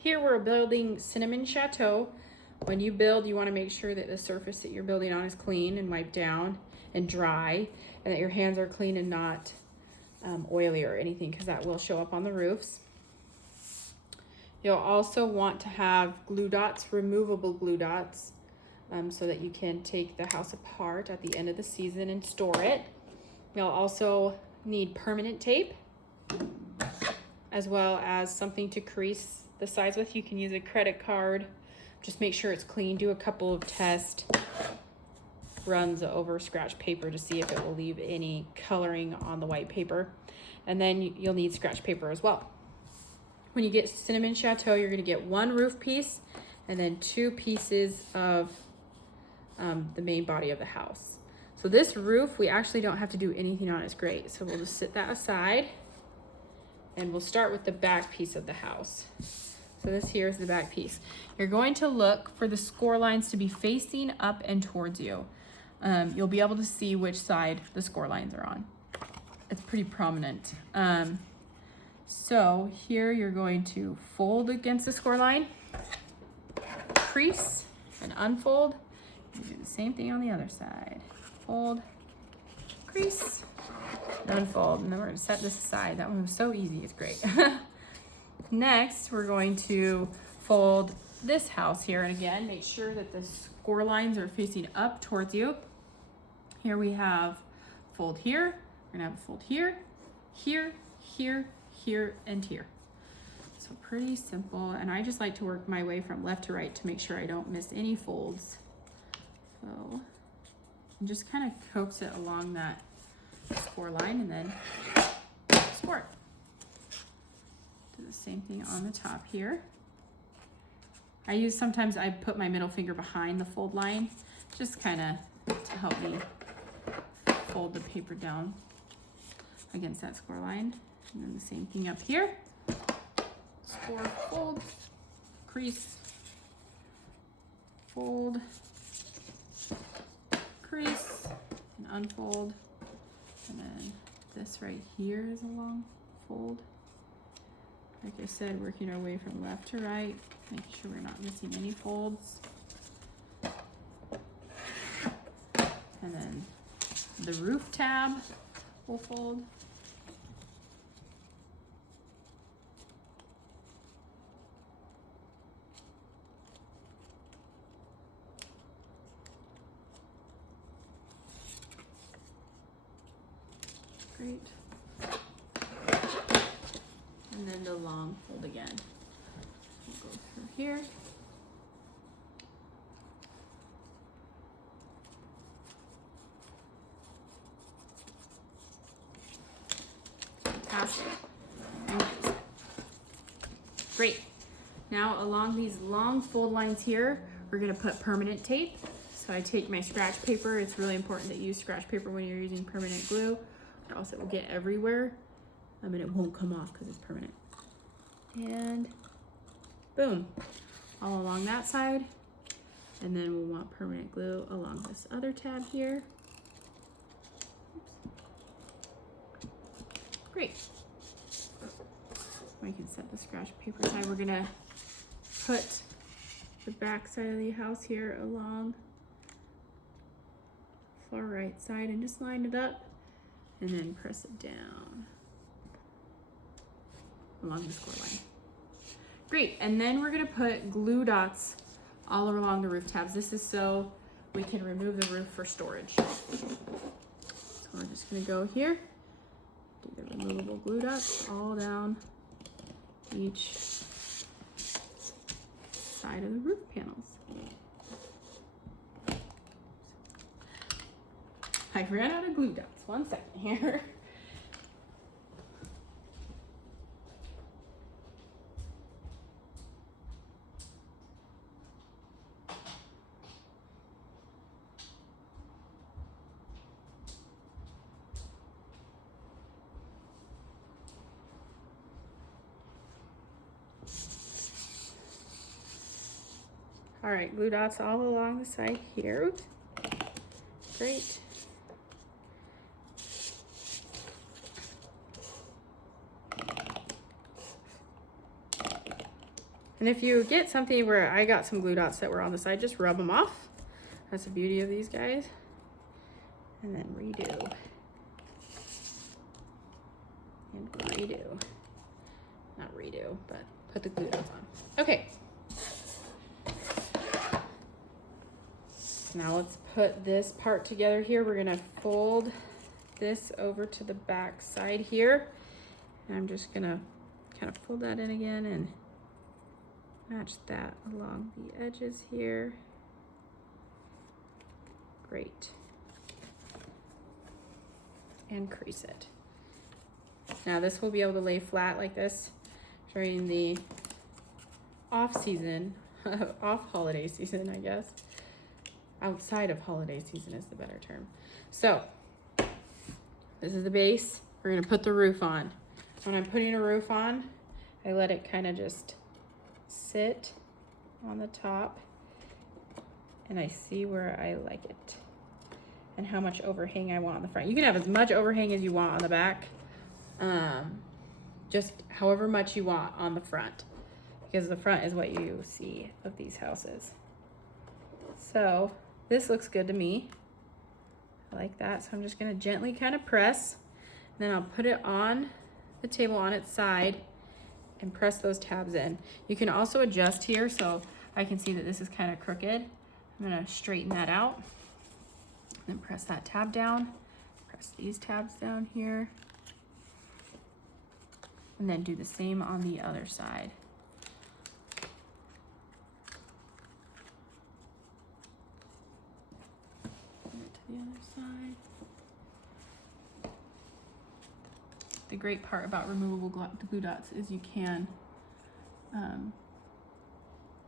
Here we're building Cinnamon Chateau. When you build, you want to make sure that the surface that you're building on is clean and wiped down and dry, and that your hands are clean and not oily or anything, because that will show up on the roofs. You'll also want to have glue dots, removable glue dots, so that you can take the house apart at the end of the season and store it. You'll also need permanent tape, as well as something to crease the sides with. You can use a credit card. Just make sure it's clean. Do a couple of test runs over scratch paper to see if it will leave any coloring on the white paper. And then you'll need scratch paper as well. When you get Cinnamon Chateau, you're going to get one roof piece and then 2 pieces of the main body of the house. So this roof, we actually don't have to do anything on. It's great. So we'll just sit that aside, and we'll start with the back piece of the house. So this here is the back piece. You're going to look for the score lines to be facing up and towards you. You'll be able to see which side the score lines are on. It's pretty prominent. So here you're going to fold against the score line, crease and unfold. You do the same thing on the other side. Fold, crease, and unfold. And then we're going to set this aside. That one was so easy, it's great. Next, we're going to fold this house here, and again, make sure that the score lines are facing up towards you. Here we have fold here, we're gonna have a fold here, here, here, here, and here. So pretty simple, and I just like to work my way from left to right to make sure I don't miss any folds. So, and just kind of coax it along that score line, and then score it. Do the same thing on the top here. Sometimes I put my middle finger behind the fold line, just kind of to help me fold the paper down against that score line. And then the same thing up here. Score, fold, crease, fold, crease, and unfold. And then this right here is a long fold. Like I said, working our way from left to right, making sure we're not missing any folds. And then the roof tab will fold. Great. And then the long fold again. We'll go through here. Fantastic. Great. Now along these long fold lines here, we're gonna put permanent tape. So I take my scratch paper. It's really important that you use scratch paper when you're using permanent glue, or else it will get everywhere. And it won't come off because it's permanent. And boom, all along that side. And then we'll want permanent glue along this other tab here. Oops. Great. We can set the scratch paper aside. We're gonna put the back side of the house here along far right side and just line it up and then press it down along the score line. Great, and then we're gonna put glue dots all along the roof tabs. This is so we can remove the roof for storage. So we're just gonna go here, do the removable glue dots all down each side of the roof panels. I ran out of glue dots. 1 second here. All right, glue dots all along the side here. Great. And if you get something where I got some glue dots that were on the side, just rub them off. That's the beauty of these guys. And then redo. And redo. Not redo, but put the glue dots on. Okay. Now let's put this part together here. We're gonna fold this over to the back side here. And I'm just gonna kind of fold that in again and match that along the edges here. Great. And crease it. Now this will be able to lay flat like this during the off season, off holiday season, I guess. Outside of holiday season is the better term. So this is the base. We're gonna put the roof on. When I'm putting a roof on, I let it kind of just sit on the top and I see where I like it and how much overhang I want on the front. You can have as much overhang as you want on the back, just however much you want on the front, because the front is what you see of these houses. So this looks good to me. I like that. So I'm just gonna gently kind of press, and then I'll put it on the table on its side and press those tabs in. You can also adjust here, so I can see that this is kind of crooked. I'm gonna straighten that out. Then press that tab down, press these tabs down here, and then do the same on the other side. Bring it to the other side. The great part about removable glue dots is you can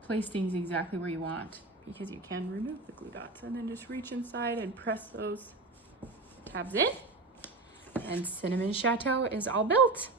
place things exactly where you want, because you can remove the glue dots and then just reach inside and press those tabs in, and Cinnamon Chateau is all built.